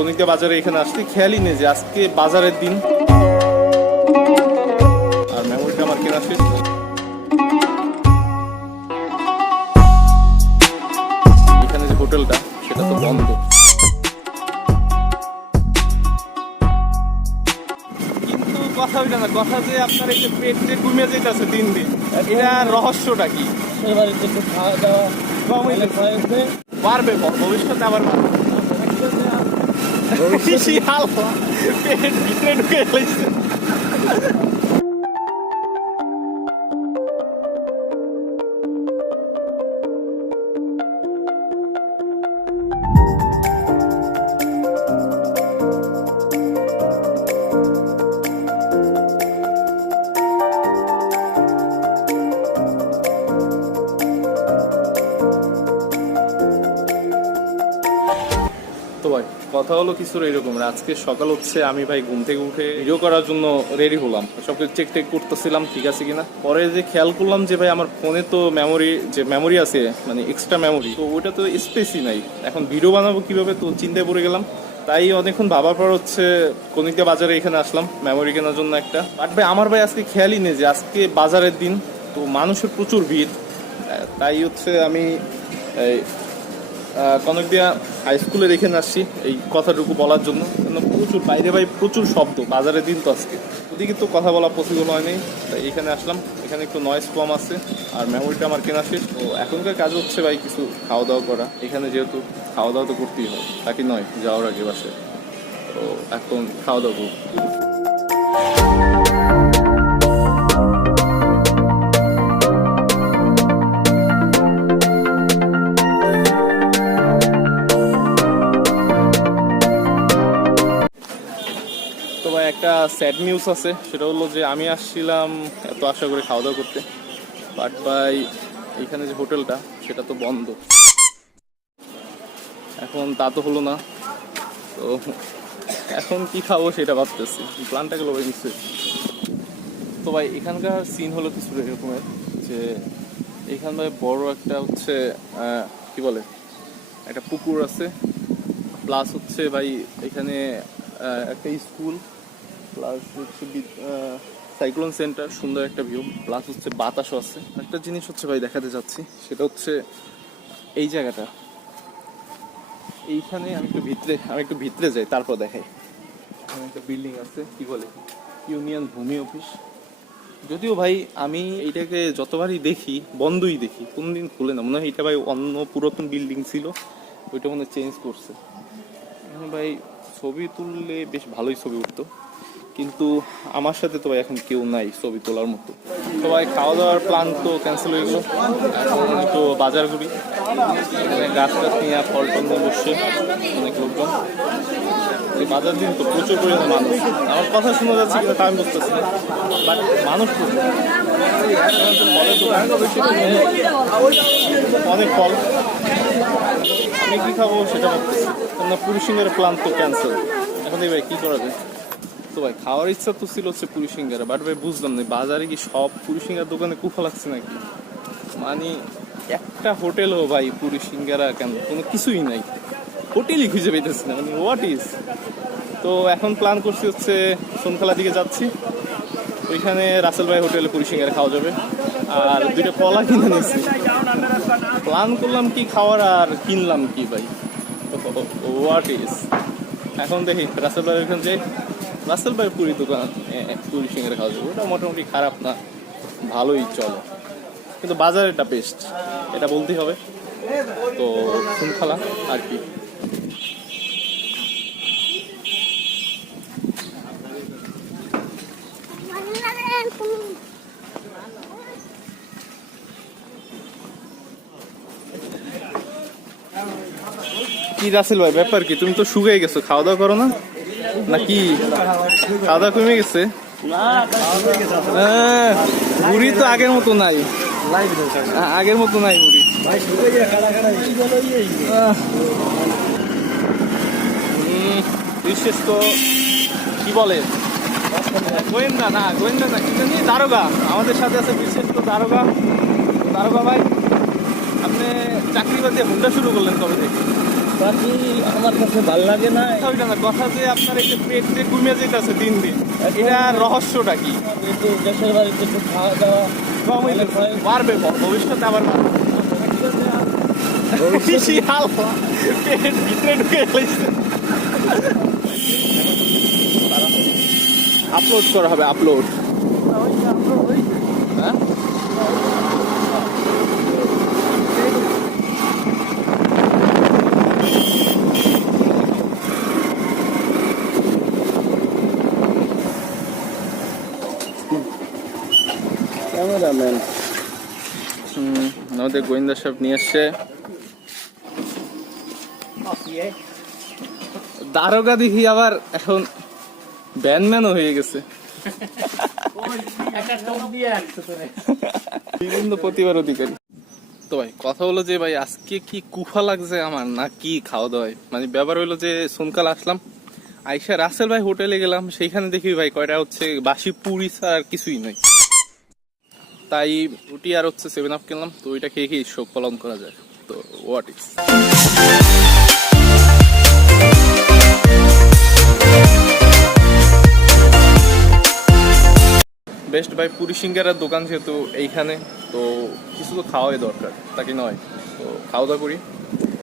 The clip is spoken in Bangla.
কনিকা বাজারে এখানে আসতে খেয়ালই নেই যে আজকে বাজারের দিন। আর মেমোরিটা আমার কেনা শেষ। এখানে যে হোটেলটা সেটা তো বন্ধ। কিন্তু কথা ওইটা না কথা যে আপনার এই যে পেট যে কমে যেতেছে দিন দিন এটা রহস্যটা কি? এবারে একটু খাওয়া দাওয়া কমই খাওয়াতে বাড়বে ভবিষ্যতে আবার বাড়বে শিয়াল পেট ভিতরে ঢুকে তো ভাই, কথা হলো কিছু এরকম আজকে সকাল হচ্ছে, আমি ভাই ঘুম থেকে উঠে ভিডিও করার জন্য রেডি হলাম। সব কিছু চেক টেক করতেছিলাম, ঠিক আছে কিনা? পরে যে খেয়াল করলাম যে ভাই, আমার ফোনে তো মেমোরি যে মেমোরি আছে মানে এক্সট্রা মেমোরি তো ওটা তো স্পেসই নাই। এখন ভিডিও বানাবো কীভাবে, তো চিন্তায় পড়ে গেলাম। তাই অনেকক্ষণ ভাবার পর হচ্ছে কনিকা বাজারে এখানে আসলাম মেমোরি কেনার জন্য একটা। বাট ভাই, আমার ভাই আজকে খেয়ালই নেই যে আজকে বাজারের দিন, তো মানুষের প্রচুর ভিড়। তাই হচ্ছে আমি কনকদিয়া হাই স্কুলে রেখে আসছি, এই কথাটুকু বলার জন্য। প্রচুর বাইরে ভাই প্রচুর শব্দ বাজারের দিন তো আজকে। ওদিকে তো কথা বলা পসিবল হয়নি তাই এখানে আসলাম। এখানে একটু নয়েজ কম আছে, আর মেমোরিটা আমার কেনা শেষ। তো এখনকার কাজ হচ্ছে ভাই কিছু খাওয়া দাওয়া করা। এখানে যেহেতু খাওয়া দাওয়া তো করতেই হয় তাকে নয়, যাওয়ার আগে বাসে। তো এখন খাওয়া দাওয়া করব। একটা স্যাড নিউজ আছে, সেটা হলো যে আমি আসছিলাম, এত আশা করে খাওয়া দাওয়া করতে বাট ভাই, এখানে যে হোটেলটা, সেটা তো বন্ধ। এখন তা তো হলো না, তো এখন কি খাব সেটা ভাবতেছি প্ল্যানটা গেলো ভাই নিশ্চয়ই তো ভাই, এখানকার সিন হলো কিছু এরকমের, যে এখান ভাই বড় একটা হচ্ছে কি বলে, একটা পুকুর আছে প্লাস হচ্ছে ভাই, এখানে একটা স্কুল প্লাস হচ্ছে সাইক্লোন সেন্টার সুন্দর একটা ভিউ প্লাস হচ্ছে বাতাসও আছে। একটা জিনিস হচ্ছে ভাই, দেখাতে যাচ্ছি সেটা হচ্ছে এই জায়গাটা। এইখানে আমি একটু ভিতরে, আমি একটু ভিতরে যাই, তারপর দেখাই। এখানে একটা বিল্ডিং আছে, কি বলে? ইউনিয়ন ভূমি অফিস যদিও ভাই, আমি এইটাকে যতবারই দেখি, বন্ধই দেখি, কোনদিন খুলে না। মনে হয় এটা ভাই অন্য পুরাতন বিল্ডিং ছিল, ওইটা মনে চেঞ্জ করছে। ভাই ছবি তুললে বেশ ভালোই ছবি উঠতো। কিন্তু আমার সাথে তো এখন কেউ নাই ছবি তোলার মতো। তো ভাই খাওয়া দাওয়ার প্ল্যান তো ক্যান্সেল হয়ে গেল। এখন একটু বাজার ঘুরি। এখানে গাছ টাছ নিয়ে ফল টল নিয়ে বসছে অনেক লোকজন। এই বাজার দিন তো প্রচুর পরিমাণে মানুষ। আমার কথা শোনা যাচ্ছে কিন্তু তা আমি বুঝতেছি না। বাট মানুষ তো অনেক ফল। আমি কি খাব সেটা আপনার প্ল্যান তো ক্যান্সেল এখন এই ভাই কি করা যায়? তো ভাই, খাওয়ার ইচ্ছা তো ছিল হচ্ছে পুরী সিঙ্গারা বাট ভাই, বুঝলাম না, বাজারে কি সব পুরী সিঙ্গার দোকানে কুফা লাগছে নাকি? মানে একটা হোটেলও ভাই পুরী সিঙ্গারা কেন? কোনো কিছুই নাই। হোটেলই খুঁজে পেতেছি না মানে হোয়াট ইজ তো এখন প্ল্যান করছি হচ্ছে সোনখলা দিকে যাচ্ছি। ওইখানে রাসেল ভাই হোটেলে পুরী সিঙ্গারা খাওয়া যাবে। আর দুইটা কলা কিনে নিচ্ছি প্ল্যান করলাম কি খাওয়ার আর কিনলাম কি ভাই? হোয়াট ইজ এখন দেখি, রাসেল ভাই ওইখানে যাই রাসেল ভাই পুরী দোকান পুরী সিঙ্গারা খাওয়া যাবে ওটা মোটামুটি খারাপ না, ভালোই চলে। কিন্তু বাজারেটা বেস্ট এটা বলতেই হবে। তো শৃঙ্খলা আর কি। কি রাসেল ভাই, ব্যাপার কি? তুমি তো শুকিয়ে গেছো খাওয়া দাওয়া করো না? নাকি খাওয়া কমে গেছে? আহ, বুড়ি তো আগের মতো নাই। আগের মতো নাই বুড়ি বিশেষ তো কি বলে? গোয়েন্দা না গোয়েন্দা না কি জানি দারোগা। আমাদের সাথে আছে বিশেষ তো দারোগা। দারোগা ভাই আপনি চাকরি বাদ দিয়ে হুন্ডা শুরু করলেন কবে থেকে? বাকি আমার কাছে ভালো লাগে না। ওইটা না কথা যে আপনার যে পেট যে কমে যেতেছে দিন দিন এটা রহস্যটা কি? একটু দেশের বাড়িতে একটু খাওয়া দাওয়া কম হইলে ভবিষ্যতে আবার বাড়বে। শিয়াল পেট ভিতরে ঢুকে গেছে আপলোড করা হবে আপলোড হ্যাঁ ক্যামেরাম্যান হুম, আমাদের গোয়েন্দা সাহেব নিয়ে আসছে দারোগা দেখি আবার এখন ব্যানম্যানও হয়ে গেছে। বিভিন্ন অধিকারী। তো ভাই কথা হলো যে ভাই আজকে কি কুফা লাগছে আমার না কি খাওয়া দাওয়ায় মানে ব্যাপার হলো যে সোনকাল আসলাম আইসা রাসেল ভাই হোটেলে গেলাম সেইখানে দেখি ভাই কয়টা হচ্ছে বাসি পুরি ছাড়া আর কিছুই নাই। তাই রুটি আর হচ্ছে সেভেন আপ কিনলাম, তো ওইটা খেয়ে খেয়ে শোক পালন করা যায় তো what is best by puri সিঙ্গারের দোকান যেহেতু এইখানে, তো কিছু তো খাওয়াই দরকার, তাকে নয়। তো খাওয়া দাওয়া করি।